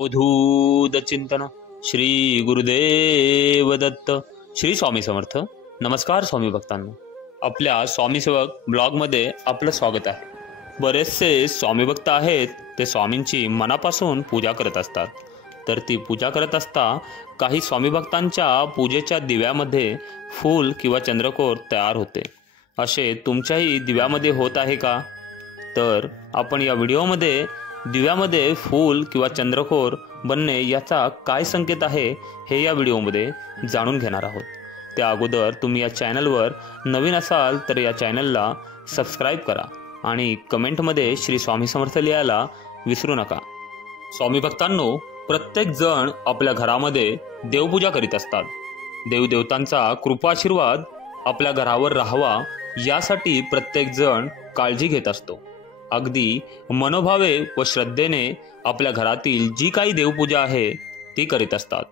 अवधूत चिंतन श्री गुरुदेव दत्त. श्री स्वामी समर्थ. नमस्कार स्वामी भक्तांनो, आपल्या स्वामी सेवक ब्लॉगमध्ये आपलं स्वागत आहे. बरेचसे स्वामी भक्त आहेत ते स्वामींची मनापासून पूजा करत असतात. तर ती पूजा करत असता काही स्वामी भक्तांच्या पूजेच्या दिव्यामध्ये फूल किंवा चंद्रकोर तयार होते. असे तुमच्याही दिव्यामध्ये होत आहे का? तर आपण या व्हिडिओमध्ये दिव्यामध्ये फूल किंवा चंद्रकोर बनणे याचा काय संकेत आहे हे या व्हिडिओमध्ये जाणून घेणार आहोत. त्या अगोदर तुम्ही या चॅनलवर नवीन असाल तर या चॅनलला सबस्क्राईब करा आणि कमेंटमध्ये श्री स्वामी समर्थ लिहायला विसरू नका. स्वामी भक्तांनो, प्रत्येक जण आपल्या घरामध्ये देवपूजा करीत असतात. देवदेवतांचा कृपाशीर्वाद आपल्या घरावर राहावा यासाठी प्रत्येक जण काळजी घेत असतो. अगदी मनोभावे व श्रद्धेने आपल्या घरातील जी काही देवपूजा आहे ती करीत असतात.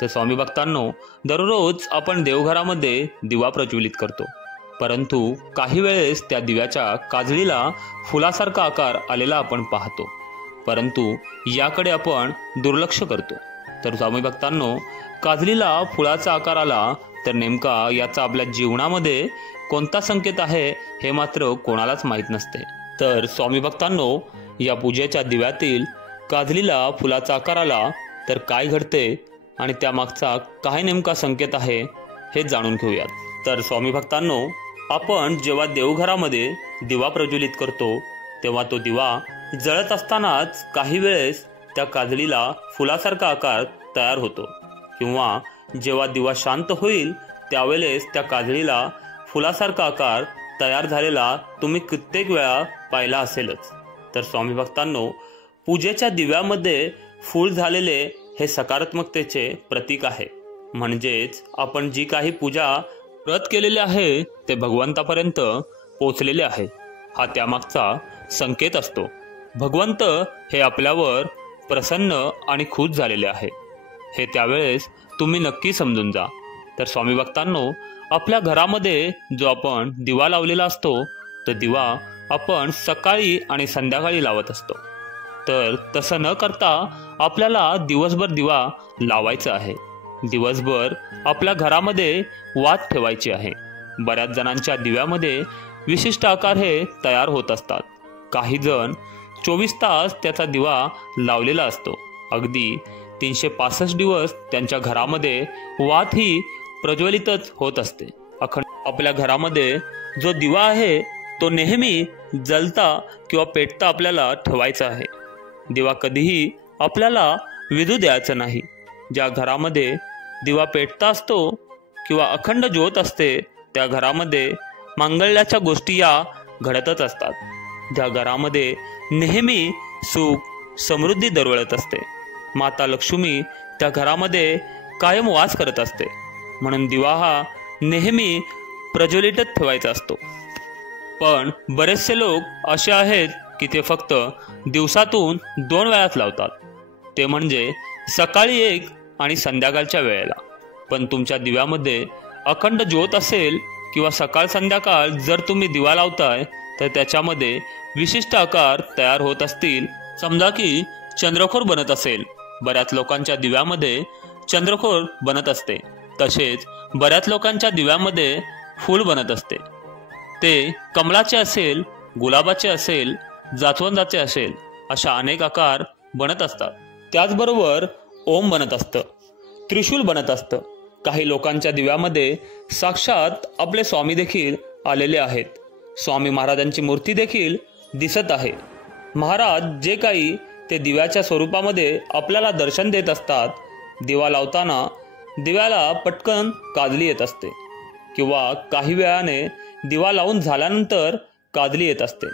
तर स्वामी भक्तांनो, दररोज आपण देवघरामध्ये दिवा प्रज्वलित करतो, परंतु काही वेळेस त्या दिव्याच्या काजळीला फुलासारखा आकार आलेला आपण पाहतो, परंतु याकडे आपण दुर्लक्ष करतो. तर स्वामी भक्तांनो, काजळीला फुलाचा आकार आला तर नेमका याचा आपल्या जीवनामध्ये कोणता संकेत आहे हे मात्र कोणालाच माहीत नसते. तर स्वामी भक्तांनो, या पूजेच्या दिव्यातील काजळीला फुलाचा आकार आला तर काय घडते आणि त्यामागचा काय नेमका संकेत आहे हे जाणून घेऊयात. तर स्वामी भक्तांनो, आपण जेव्हा देवघरामध्ये दिवा प्रज्वलित करतो तेव्हा तो दिवा जळत असतानाच काही वेळेस त्या काजळीला फुलासारखा आकार तयार होतो, किंवा जेव्हा दिवा शांत होईल त्यावेळेस त्या काजळीला फुलासारखा आकार तयार झालेला तुम्ही कित्येक वेळा पाहिला असेलच. तर स्वामी भक्तांनो, पूजेच्या दिव्यामध्ये फूल झालेले हे सकारात्मकतेचे प्रतीक आहे. म्हणजेच आपण जी काही पूजा व्रत केलेले आहे ते भगवंतापर्यंत पोचलेले आहे हा त्यामागचा संकेत असतो. भगवंत हे आपल्यावर प्रसन्न आणि खुश झालेले आहे हे त्यावेळेस तुम्ही नक्की समजून जा. तर स्वामी भक्तांनो, आपल्या घरामध्ये जो आपण दिवा लावलेला असतो तो दिवा आपण सकाळी आणि संध्याकाळी लावत असतो. तर तसं न करता आपल्याला दिवसभर दिवा लावायचा आहे. दिवसभर आपल्या घरामध्ये वात ठेवायची आहे. बऱ्याच जणांच्या दिव्यामध्ये विशिष्ट आकार हे तयार होत असतात. काही जण 24 तास त्याचा दिवा लावलेला असतो. अगदी 365 दिवस त्यांच्या घरामध्ये वात ही प्रज्वलितच होत असते. आपल्या घरामध्ये जो दिवा आहे तो नेहमी जलता किंवा पेटता आपल्याला ठेवायचा आहे. दिवा कधीही आपल्याला विझू द्यायचा नाही. ज्या घरामध्ये दिवा पेटता असतो किंवा अखंड ज्योत असते त्या घरामध्ये मांगल्याच्या गोष्टी या घडतच असतात. ज्या घरामध्ये नेहमी सुख समृद्धी दरवळत असते, माता लक्ष्मी त्या घरामध्ये कायम वास करत असते. म्हणून दिवा हा नेहमी प्रज्वलितच ठेवायचा असतो. पण बरेचसे लोक असे आहेत की ते फक्त दिवसातून 2 वेळाच लावतात, ते म्हणजे सकाळी एक आणि संध्याकाळच्या वेळेला. पण तुमच्या दिव्यामध्ये अखंड ज्योत असेल किंवा सकाळ संध्याकाळ जर तुम्ही दिवा लावताय तर त्याच्यामध्ये विशिष्ट आकार तयार होत असतील. समजा की चंद्रकोर बनत असेल, बऱ्याच लोकांच्या दिव्यामध्ये चंद्रकोर बनत असते. तसेच बऱ्याच लोकांच्या दिव्यामध्ये फूल बनत असते. ते कमळाचे असेल, गुलाबाचे असेल, जास्वंदाचे असेल, अशा अनेक आकार बनत असतात. त्याचबरोबर ओम बनत असतं, त्रिशूल बनत असतं. काही लोकांच्या दिव्यामध्ये साक्षात आपले स्वामी देखील आलेले आहेत. स्वामी महाराजांची मूर्ती देखील दिसत आहे. महाराज जे काही ते दिव्याच्या स्वरूपामध्ये आपल्याला दर्शन देत असतात. दिवा लावताना दिव्याला पटकन काजळी येत असते, किंवा काही वेळाने दिवा लावून झाल्यानंतर काजळी येत असते.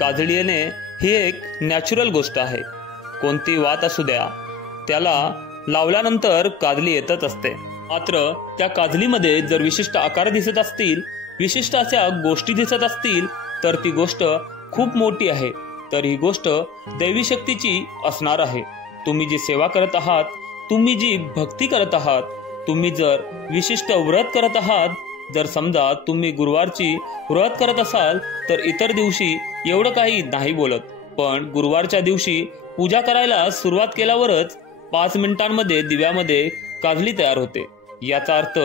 काजळी येणे ही एक नॅचरल गोष्ट आहे. कोणती वात असू द्या, त्याला लावल्यानंतर काजळी येतच असते. मात्र त्या काजळीमध्ये जर विशिष्ट आकार दिसत असतील, विशिष्ट अशा गोष्टी दिसत असतील तर ती गोष्ट खूप मोठी आहे. तर ही गोष्ट दैवी शक्तीची असणार आहे. तुम्ही जी सेवा करत आहात, तुम्ही जी भक्ती करत आहात, तुम्ही जर विशिष्ट व्रत करत आहात, जर समजा तुम्ही गुरुवारची व्रत करत असाल तर इतर दिवशी एवढं काही नाही बोलत, पण गुरुवारच्या दिवशी पूजा करायला सुरुवात केल्यावरच 5 मिनिटांमध्ये दिव्यामध्ये काजली तयार होते। याचा अर्थ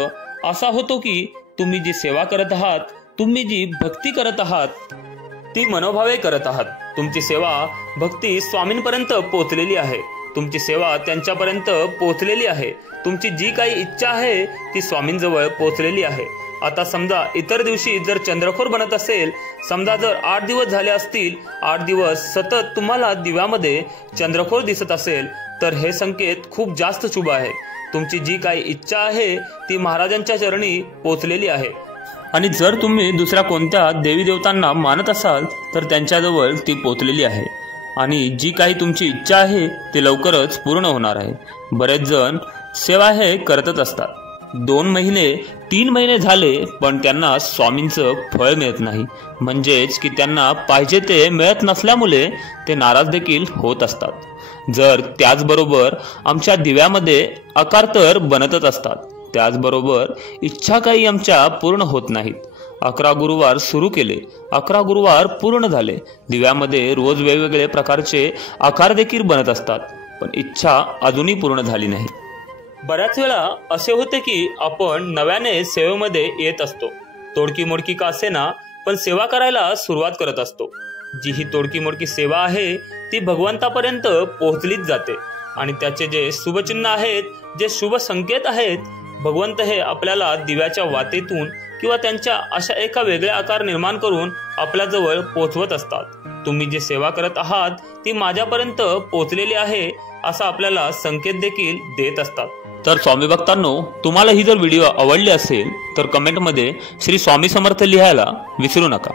असा होतो की तुम्ही जी सेवा करत आहात, तुम्ही जी भक्ती करत आहात ती मनोभावे करत आहात। तुमची सेवा भक्ती स्वामींपर्यंत पोहोचलेली आहे, तुमची सेवा त्यांच्यापर्यंत पोहोचलेली आहे, तुमची जी काही इच्छा आहे ती स्वामींजवळ पोहोचलेली आहे। आता समजा इतर दिवशी जर चंद्रकोर बनत असेल, समजा जर 8 दिवस झाले असतील, 8 दिवस सतत तुम्हाला दिव्यामध्ये चंद्रकोर दिसत असेल, तर हे संकेत खूप जास्त शुभ आहे। तुमची जी काही इच्छा आहे ती महाराजांच्या चरणी पोहोचलेली आहे। आणि जर तुम्ही दुसऱ्या कोणत्या देवी देवतांना मानत असाल तर त्यांच्याजवळ ती पोहोचलेली आहे आणि जी काही तुमची इच्छा आहे ती लवकरच पूर्ण होणार आहे। बरेच जण सेवा हे करतच असतात, 2 महिने 3 महिने झाले पण त्यांना स्वामींचं फळ मिळत नाही, म्हणजेच की त्यांना पाहिजे ते मिळत नसल्यामुळे ते नाराज देखील होत असतात। जर त्याचबरोबर आमच्या दिव्यामध्ये आकार तर बनतच असतात, त्याचबरोबर इच्छा काही आमच्या पूर्ण होत नाहीत। 11 गुरुवार सुरू केले, 11 गुरुवार पूर्ण झाले, दिव्यामध्ये रोज वेगवेगळे प्रकारचे आकार देखील बनत असतात, पण इच्छा अजूनही पूर्ण झाली नाही। बऱ्याच वेळा असे होते की आपण नव्याने सेवेमध्ये येत असतो, तोडकी मोडकी का असेना पण सेवा करायला सुरुवात करत असतो। जी ही तोडकी मोडकी सेवा आहे ती भगवंतापर्यंत पोहोचलीच जाते आणि त्याचे जे शुभचिन्ह आहेत, जे शुभ संकेत आहेत, भगवंत हे आपल्याला दिव्याच्या वातेतून किंवा त्यांच्या अशा एका वेगळ्या आकार निर्माण करून आपल्याजवळ पोहोचवत असतात। तुम्ही जे सेवा करत आहात ती माझ्यापर्यंत पोहोचलेली आहे असा आपल्याला संकेत देखील देत असतात। तर स्वामी भक्तांनो, तुम्हाला ही जर व्हिडिओ आवडली असेल तर कमेंटमध्ये श्री स्वामी समर्थ लिहायला विसरू नका।